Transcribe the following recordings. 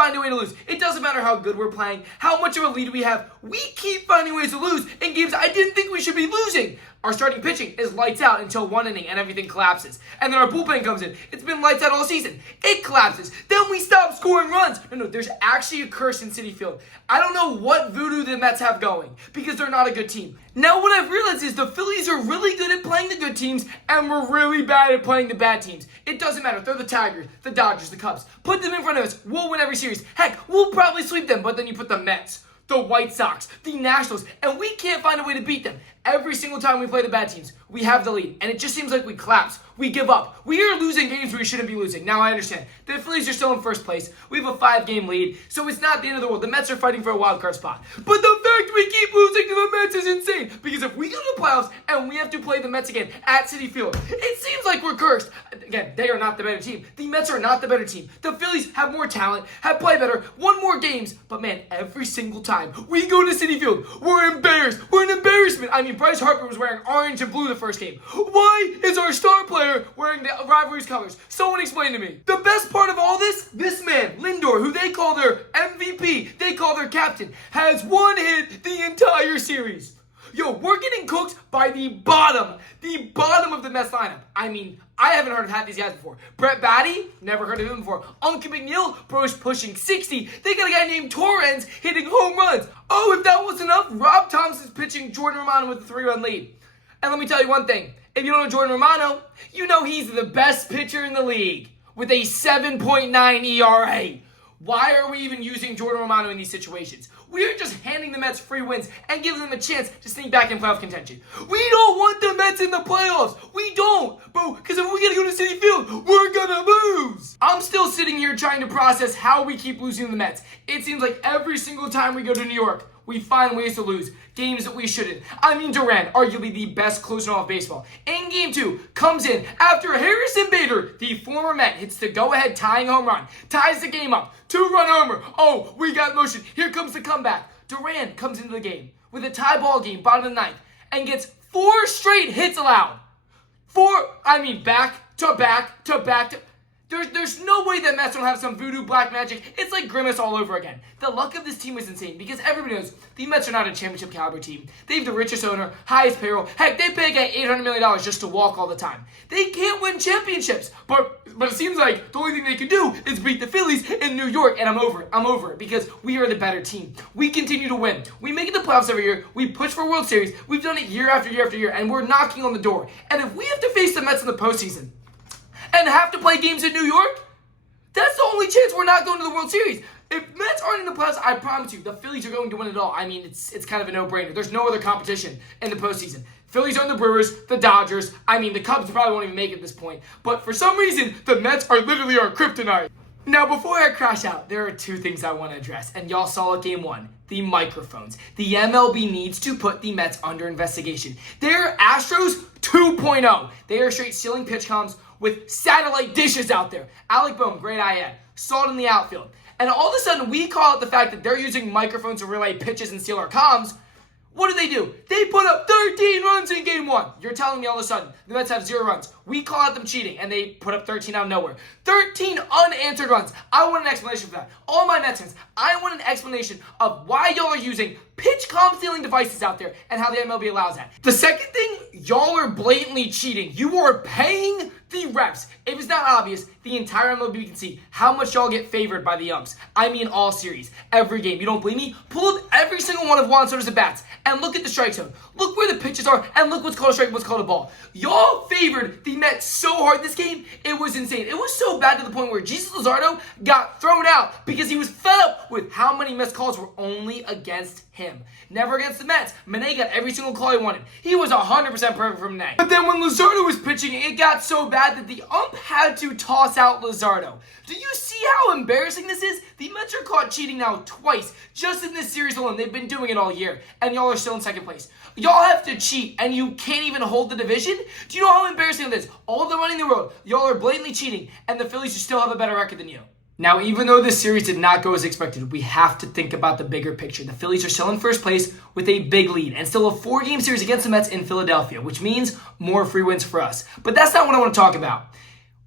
find a way to lose. It doesn't matter how good we're playing, how much of a lead we have. We keep finding ways to lose in games I didn't think we should be losing. Our starting pitching is lights out until one inning and everything collapses. And then our bullpen comes in. It's been lights out all season. It collapses. Then we stop scoring runs. No, there's actually a curse in Citi Field. I don't know what voodoo the Mets have going because they're not a good team. Now what I've realized is the Phillies are really good at playing the good teams and we're really bad at playing the bad teams. It doesn't matter. They're the Tigers, the Dodgers, the Cubs. Put them in front of us. We'll win every series. Heck, we'll probably sweep them, but then you put the Mets, the White Sox, the Nationals, and we can't find a way to beat them. Every single time we play the bad teams, we have the lead, and it just seems like we collapse. We give up. We are losing games we shouldn't be losing. Now, I understand. The Phillies are still in first place. We have a 5-game lead, so it's not the end of the world. The Mets are fighting for a wild card spot. But the fact we keep losing to the Mets is insane, because if we go to the playoffs and we have to play the Mets again at Citi Field, it seems like we're cursed. Again, they are not the better team. The Mets are not the better team. The Phillies have more talent, have played better, won more games, but man, every single time we go to Citi Field, we're embarrassed. We're an embarrassment. I mean, Bryce Harper was wearing orange and blue the first game. Why is our star player wearing the rivalry's colors? Someone explain to me. The best part of all this man, Lindor, who they call their MVP, they call their captain, has one hit the entire series. Yo, we're getting cooked by the bottom of the Mets lineup. I mean, I haven't heard of half these guys before. Brett Batty, never heard of him before. Uncle McNeil, bro's pushing 60. They got a guy named Torrens hitting home runs. Oh, if that wasn't enough, Rob Thompson's pitching Jordan Romano with a 3-run lead. And let me tell you one thing. If you don't know Jordan Romano, you know he's the best pitcher in the league with a 7.9 ERA. Why are we even using Jordan Romano in these situations? We're just handing the Mets free wins and giving them a chance to sneak back in playoff contention. We don't want the Mets in the playoffs. We don't, bro, because if we gotta go to Citi Field, we're gonna lose. I'm still sitting here trying to process how we keep losing to the Mets. It seems like every single time we go to New York, we find ways to lose games that we shouldn't. I mean, Duran, arguably the best closer of baseball, in Game 2, comes in after Harrison Bader, the former Met, hits the go-ahead tying home run, ties the game up, 2-run homer. Oh, we got motion. Here comes the comeback. Duran comes into the game with a tie ball game, bottom of the ninth, and gets 4 straight hits allowed. Back to back to back to... There's no way that Mets don't have some voodoo black magic. It's like Grimace all over again. The luck of this team is insane because everybody knows the Mets are not a championship caliber team. They have the richest owner, highest payroll. Heck, they pay a guy $800 million just to walk all the time. They can't win championships. But it seems like the only thing they can do is beat the Phillies in New York. And I'm over it because we are the better team. We continue to win. We make it to the playoffs every year. We push for World Series. We've done it year after year after year. And we're knocking on the door. And if we have to face the Mets in the postseason and have to play games in New York, that's the only chance we're not going to the World Series. If Mets aren't in the playoffs, I promise you, the Phillies are going to win it all. I mean, it's kind of a no-brainer. There's no other competition in the postseason. Phillies are the Brewers, the Dodgers. I mean, the Cubs probably won't even make it at this point. But for some reason, the Mets are literally our kryptonite. Now, before I crash out, there are 2 things I want to address. And y'all saw it Game 1. The microphones. The MLB needs to put the Mets under investigation. They're Astros 2.0. They are straight stealing pitch comms with satellite dishes out there. Alec Boehm, great eye ad, saw it in the outfield. And all of a sudden, we call it the fact that they're using microphones to relay pitches and steal our comms. What do? They put up 13 runs in Game 1. You're telling me all of a sudden the Mets have 0 runs. We call out them cheating, and they put up 13 out of nowhere. 13 unanswered runs. I want an explanation for that. All my Mets fans, I want an explanation of why y'all are using pitch comm stealing devices out there and how the MLB allows that. The second thing, y'all are blatantly cheating. You are paying the refs. If it's not obvious, the entire MLB can see how much y'all get favored by the umps. I mean all series, every game. You don't believe me? Pull up every single one of Juan Soto's at-bats and look at the strike zone. Look where the pitches are and look what's called a strike and what's called a ball. Y'all favored the Mets so hard this game, it was insane. It was so bad to the point where Jesus Luzardo got thrown out because he was fed up with how many missed calls were only against him. Never against the Mets. Manet got every single call he wanted. He was 100% perfect for Manet. But then when Luzardo was pitching, it got so bad that the ump had to toss out Luzardo. Do you see how embarrassing this is? The Mets are caught cheating now twice, just in this series alone. They've been doing it all year, and y'all are still in second place. Y'all have to cheat, and you can't even hold the division? Do you know how embarrassing it is? All the money in the world, y'all are blatantly cheating, and the Phillies still have a better record than you. Now, even though this series did not go as expected, we have to think about the bigger picture. The Phillies are still in first place with a big lead and still a 4-game series against the Mets in Philadelphia, which means more free wins for us. But that's not what I want to talk about.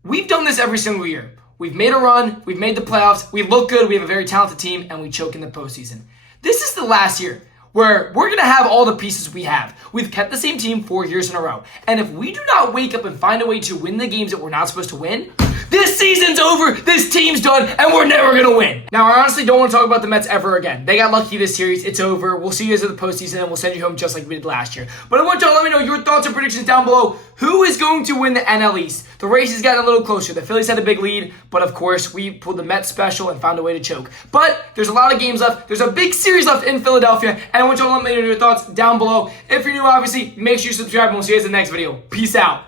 We've done this every single year. We've made a run, we've made the playoffs, we look good, we have a very talented team, and we choke in the postseason. This is the last year where we're going to have all the pieces we have. We've kept the same team 4 years in a row. And if we do not wake up and find a way to win the games that we're not supposed to win, this season's over, this team's done, and we're never going to win. Now, I honestly don't want to talk about the Mets ever again. They got lucky this series. It's over. We'll see you guys at the postseason, and we'll send you home just like we did last year. But I want y'all to let me know your thoughts and predictions down below. Who is going to win the NL East? The race has gotten a little closer. The Phillies had a big lead, but of course, we pulled the Mets special and found a way to choke. But there's a lot of games left. There's a big series left in Philadelphia, and I want y'all to let me know your thoughts down below. If you're new, obviously, make sure you subscribe, and we'll see you guys in the next video. Peace out.